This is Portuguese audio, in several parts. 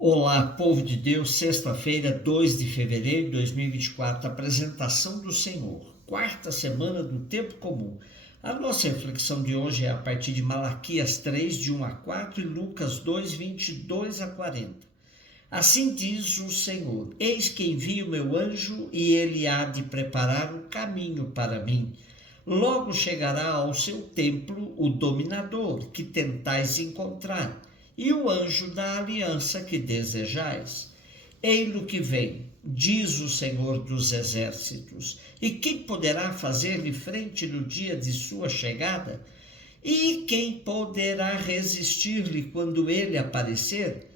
Olá, povo de Deus, sexta-feira, 2 de fevereiro de 2024, apresentação do Senhor, quarta semana do tempo comum. A nossa reflexão de hoje é a partir de Malaquias 3, de 1 a 4 e Lucas 2, 22 a 40. Assim diz o Senhor: Eis que envio o meu anjo e ele há de preparar o caminho para mim. Logo chegará ao seu templo o dominador que tentais encontrar, e o anjo da aliança que desejais. Ei-lo que vem, diz o Senhor dos Exércitos, e quem poderá fazer-lhe frente no dia de sua chegada? E quem poderá resistir-lhe quando ele aparecer?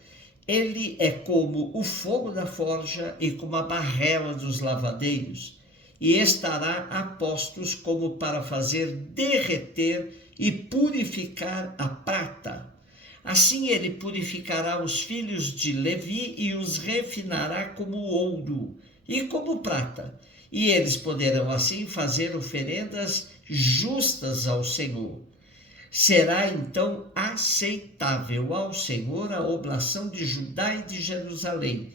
Ele é como o fogo da forja e como a barrela dos lavadeiros, e estará a postos como para fazer derreter e purificar a prata. Assim ele purificará os filhos de Levi e os refinará como ouro e como prata, e eles poderão assim fazer oferendas justas ao Senhor. Será então aceitável ao Senhor a oblação de Judá e de Jerusalém,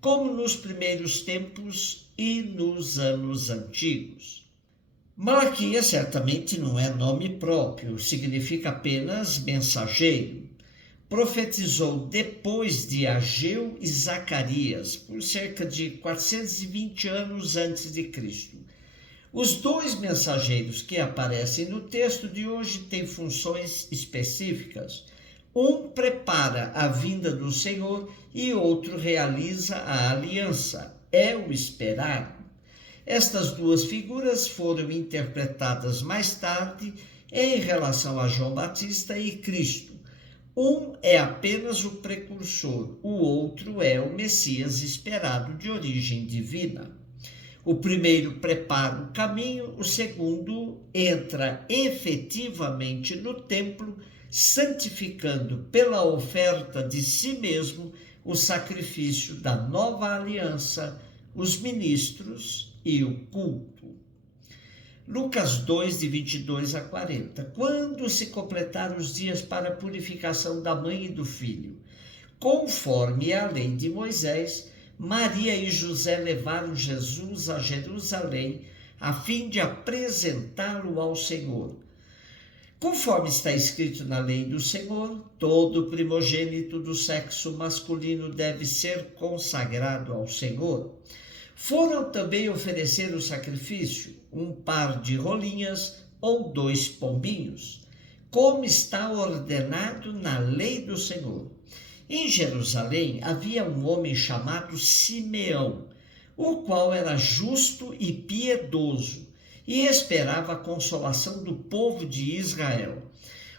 como nos primeiros tempos e nos anos antigos. Malaquias certamente não é nome próprio, significa apenas mensageiro. Profetizou depois de Ageu e Zacarias, por cerca de 420 anos antes de Cristo. Os dois mensageiros que aparecem no texto de hoje têm funções específicas. Um prepara a vinda do Senhor e outro realiza a aliança. É o esperado. Estas duas figuras foram interpretadas mais tarde em relação a João Batista e Cristo. Um é apenas o precursor, o outro é o Messias esperado de origem divina. O primeiro prepara o caminho, o segundo entra efetivamente no templo, santificando pela oferta de si mesmo o sacrifício da nova aliança, os ministros e o culto. Lucas 2, de 22 a 40. Quando se completaram os dias para a purificação da mãe e do filho, conforme a lei de Moisés, Maria e José levaram Jesus a Jerusalém a fim de apresentá-lo ao Senhor. Conforme está escrito na lei do Senhor, todo primogênito do sexo masculino deve ser consagrado ao Senhor. Foram também oferecer o sacrifício, um par de rolinhas ou 2 pombinhos, como está ordenado na lei do Senhor. Em Jerusalém havia um homem chamado Simeão, o qual era justo e piedoso e esperava a consolação do povo de Israel.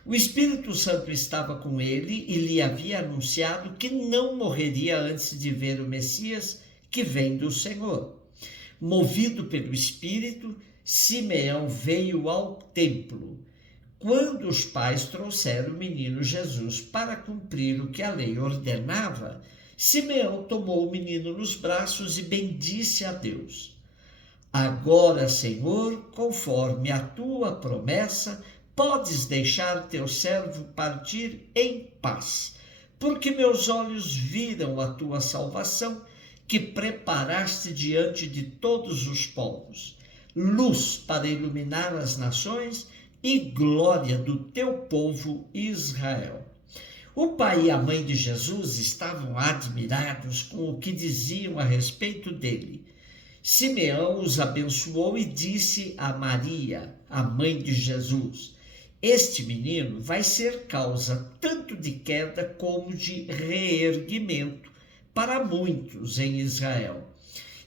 O Espírito Santo estava com ele e lhe havia anunciado que não morreria antes de ver o Messias que vem do Senhor. Movido pelo Espírito, Simeão veio ao templo. Quando os pais trouxeram o menino Jesus para cumprir o que a lei ordenava, Simeão tomou o menino nos braços e bendisse a Deus. Agora, Senhor, conforme a tua promessa, podes deixar teu servo partir em paz, porque meus olhos viram a tua salvação, que preparaste diante de todos os povos, luz para iluminar as nações e glória do teu povo Israel. O pai e a mãe de Jesus estavam admirados com o que diziam a respeito dele. Simeão os abençoou e disse a Maria, a mãe de Jesus: Este menino vai ser causa tanto de queda como de reerguimento para muitos em Israel.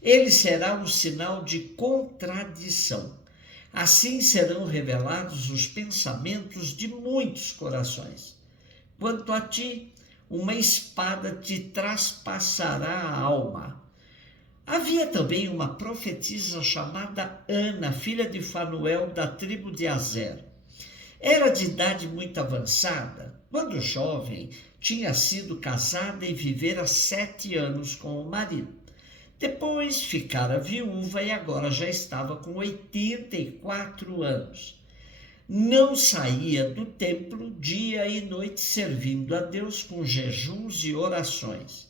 Ele será um sinal de contradição. Assim serão revelados os pensamentos de muitos corações. Quanto a ti, uma espada te traspassará a alma. Havia também uma profetisa chamada Ana, filha de Fanuel, da tribo de Azer. Era de idade muito avançada. Quando jovem, tinha sido casada e vivera 7 anos com o marido. Depois ficara viúva e agora já estava com 84 anos. Não saía do templo dia e noite servindo a Deus com jejuns e orações.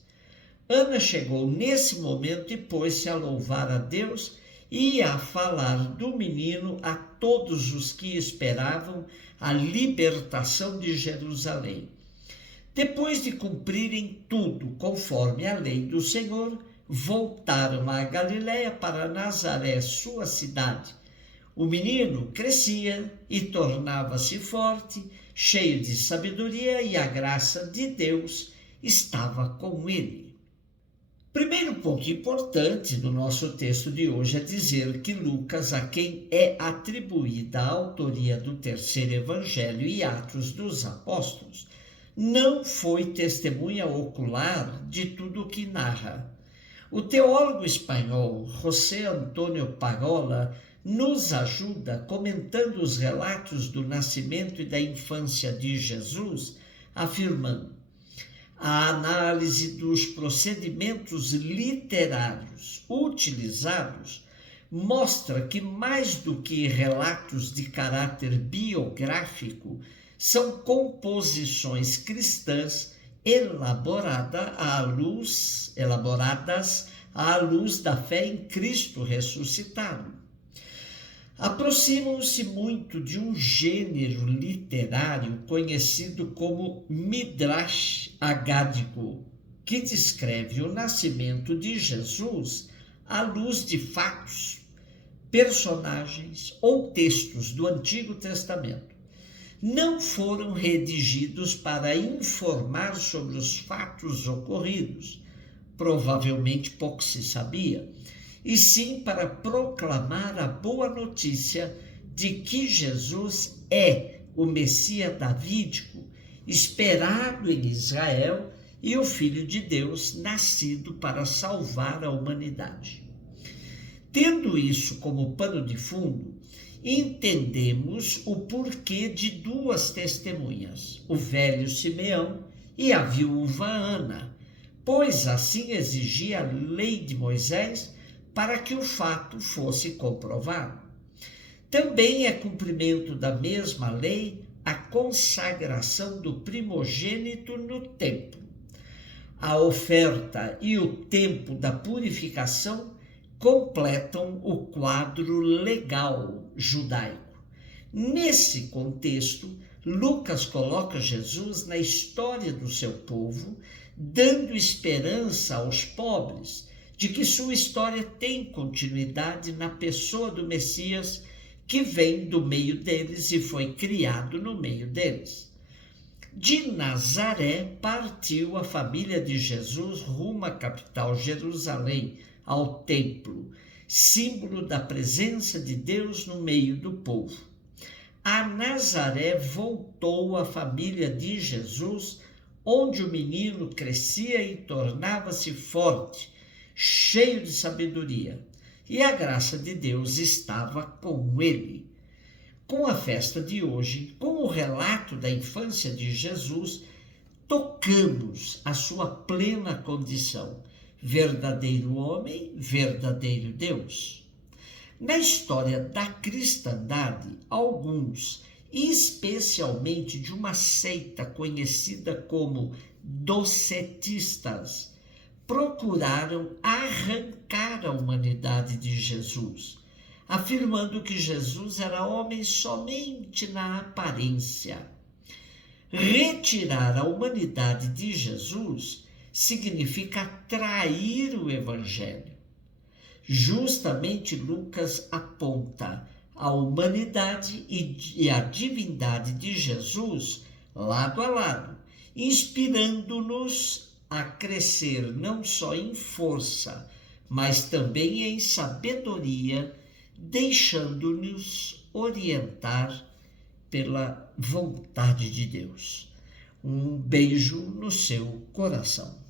Ana chegou nesse momento e pôs-se a louvar a Deus e a falar do menino a todos os que esperavam a libertação de Jerusalém. Depois de cumprirem tudo conforme a lei do Senhor, voltaram a Galiléia para Nazaré, sua cidade. O menino crescia e tornava-se forte, cheio de sabedoria, e a graça de Deus estava com ele. Primeiro ponto importante do nosso texto de hoje é dizer que Lucas, a quem é atribuída a autoria do terceiro evangelho e Atos dos Apóstolos, não foi testemunha ocular de tudo o que narra. O teólogo espanhol José Antônio Parola nos ajuda comentando os relatos do nascimento e da infância de Jesus, afirmando: a análise dos procedimentos literários utilizados mostra que, mais do que relatos de caráter biográfico, são composições cristãs elaboradas à luz da fé em Cristo ressuscitado. Aproximam-se muito de um gênero literário conhecido como Midrash Agadico, que descreve o nascimento de Jesus à luz de fatos, personagens ou textos do Antigo Testamento. Não foram redigidos para informar sobre os fatos ocorridos, provavelmente pouco se sabia, e sim para proclamar a boa notícia de que Jesus é o Messias davídico, esperado em Israel e o Filho de Deus, nascido para salvar a humanidade. Tendo isso como pano de fundo, entendemos o porquê de duas testemunhas, o velho Simeão e a viúva Ana, pois assim exigia a lei de Moisés para que o fato fosse comprovado. Também é cumprimento da mesma lei a consagração do primogênito no templo. A oferta e o tempo da purificação completam o quadro legal judaico. Nesse contexto, Lucas coloca Jesus na história do seu povo, dando esperança aos pobres de que sua história tem continuidade na pessoa do Messias, que vem do meio deles e foi criado no meio deles. De Nazaré partiu a família de Jesus rumo à capital Jerusalém, ao templo, símbolo da presença de Deus no meio do povo. A Nazaré voltou a família de Jesus, onde o menino crescia e tornava-se forte, cheio de sabedoria, e a graça de Deus estava com ele. Com a festa de hoje, com o relato da infância de Jesus, tocamos a sua plena condição, verdadeiro homem, verdadeiro Deus. Na história da cristandade, alguns, especialmente de uma seita conhecida como docetistas, procuraram arrancar a humanidade de Jesus, afirmando que Jesus era homem somente na aparência. Retirar a humanidade de Jesus significa trair o Evangelho. Justamente Lucas aponta a humanidade e a divindade de Jesus lado a lado, inspirando-nos a crescer não só em força, mas também em sabedoria, deixando-nos orientar pela vontade de Deus. Um beijo no seu coração.